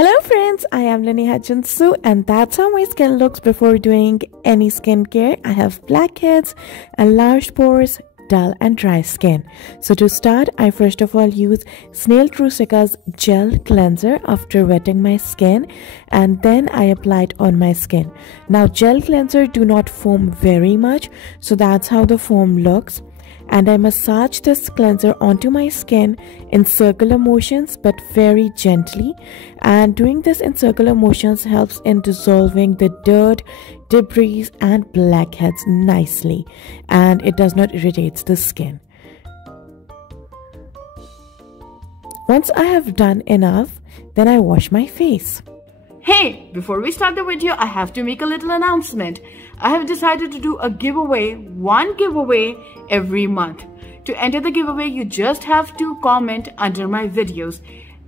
Hello friends, I am Lini Hutchinson and that's how my skin looks before doing any skincare. I have blackheads, enlarged pores, dull and dry skin. So to start, I first of all use Snail Trucica's gel cleanser after wetting my skin, and then I apply it on my skin. Now gel cleanser do not foam very much, so that's how the foam looks. And I massage this cleanser onto my skin in circular motions but very gently, and doing this in circular motions helps in dissolving the dirt, debris and blackheads nicely, and it does not irritate the skin. Once I have done enough, then I wash my face. Hey, before we start the video, I have to make a little announcement. I have decided to do a giveaway, one giveaway every month. To enter the giveaway, you just have to comment under my videos,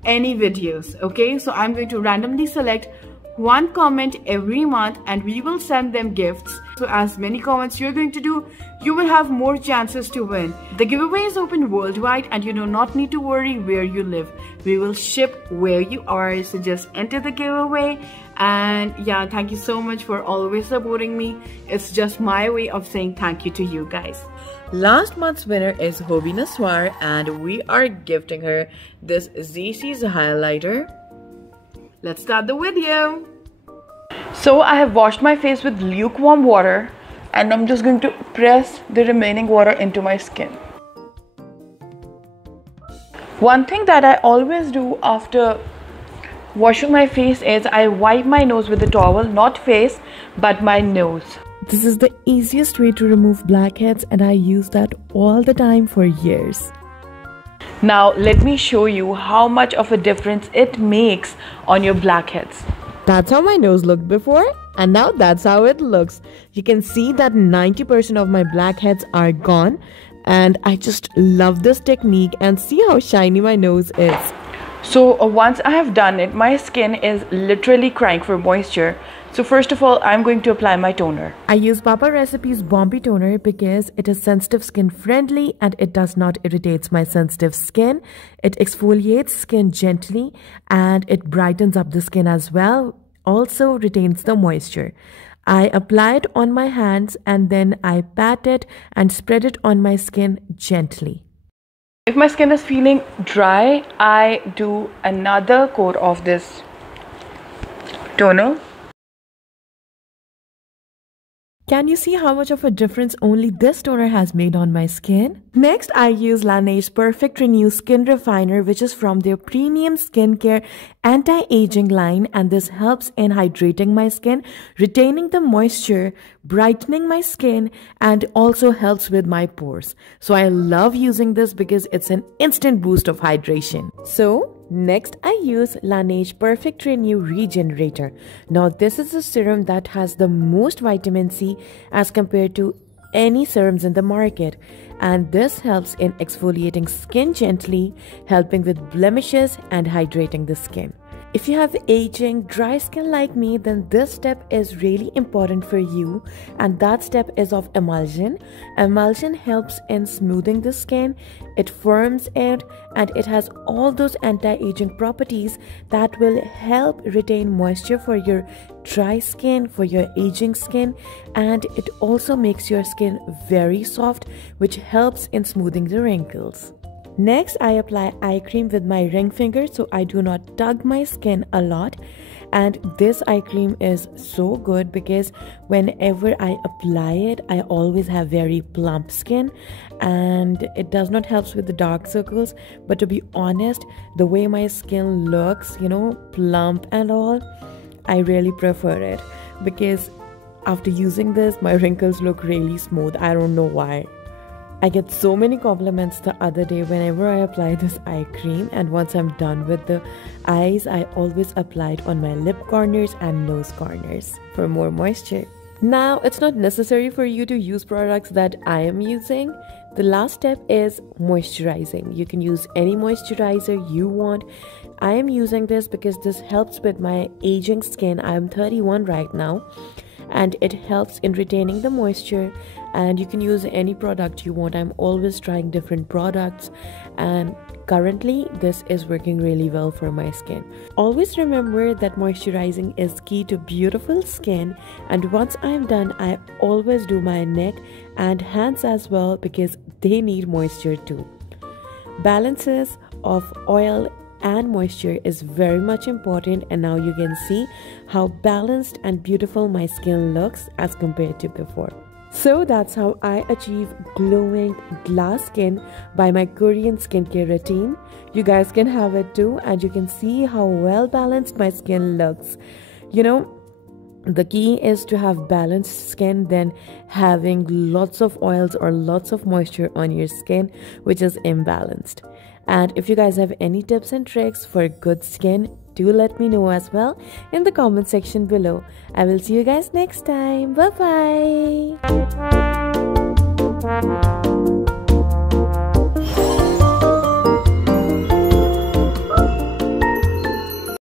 any videos, okay? So I'm going to randomly select one comment every month and we will send them gifts. So as many comments you're going to do, you will have more chances to win. The giveaway is open worldwide and you do not need to worry where you live. We will ship where you are, so just enter the giveaway. And yeah, thank you so much for always supporting me. It's just my way of saying thank you to you guys. Last month's winner is Hobi Naswar and we are gifting her this ZC's highlighter. Let's start the video. So I have washed my face with lukewarm water and I'm just going to press the remaining water into my skin. One thing that I always do after washing my face is I wipe my nose with a towel, not face, but my nose. This is the easiest way to remove blackheads and I use that all the time for years. Now let me show you how much of a difference it makes on your blackheads. That's how my nose looked before, and now that's how it looks. You can see that 90% of my blackheads are gone, and I just love this technique, and see how shiny my nose is. So once I have done it, my skin is literally crying for moisture. So first of all, I'm going to apply my toner. I use Papa Recipe's Bombay toner because it is sensitive skin friendly and it does not irritate my sensitive skin. It exfoliates skin gently and it brightens up the skin as well. Also retains the moisture. I apply it on my hands and then I pat it and spread it on my skin gently. If my skin is feeling dry, I do another coat of this toner. Can you see how much of a difference only this toner has made on my skin? Next, I use Lanei's Perfect Renew Skin Refiner, which is from their premium skincare anti-aging line, and this helps in hydrating my skin, retaining the moisture, brightening my skin, and also helps with my pores. So I love using this because it's an instant boost of hydration. So next, I use Lanei's Perfect Renew Regenerator. Now, this is a serum that has the most vitamin C as compared to any serums in the market. And this helps in exfoliating skin gently, helping with blemishes and hydrating the skin. If you have aging, dry skin like me, then this step is really important for you, and that step is of emulsion. Emulsion helps in smoothing the skin, it firms it, and it has all those anti-aging properties that will help retain moisture for your dry skin, for your aging skin, and it also makes your skin very soft, which helps in smoothing the wrinkles. Next, I apply eye cream with my ring finger so I do not tug my skin a lot. And this eye cream is so good because whenever I apply it, I always have very plump skin and it does not help with the dark circles. But to be honest, the way my skin looks, plump and all, I really prefer it because after using this, my wrinkles look really smooth. I don't know why. I get so many compliments the other day whenever I apply this eye cream, and once I'm done with the eyes, I always apply it on my lip corners and nose corners for more moisture. Now, it's not necessary for you to use products that I am using. The last step is moisturizing. You can use any moisturizer you want. I am using this because this helps with my aging skin. I'm 31 right now, and it helps in retaining the moisture, and you can use any product you want. I'm always trying different products and currently this is working really well for my skin. Always remember that moisturizing is key to beautiful skin, and once I'm done, I always do my neck and hands as well because they need moisture too. Balances of oil and moisture is very much important, and now you can see how balanced and beautiful my skin looks as compared to before. So that's how I achieve glowing glass skin by my Korean skincare routine. You guys can have it too, and you can see how well balanced my skin looks. You know, the key is to have balanced skin than having lots of oils or lots of moisture on your skin which is imbalanced. And if you guys have any tips and tricks for good skin, do let me know as well in the comment section below. I will see you guys next time. Bye bye.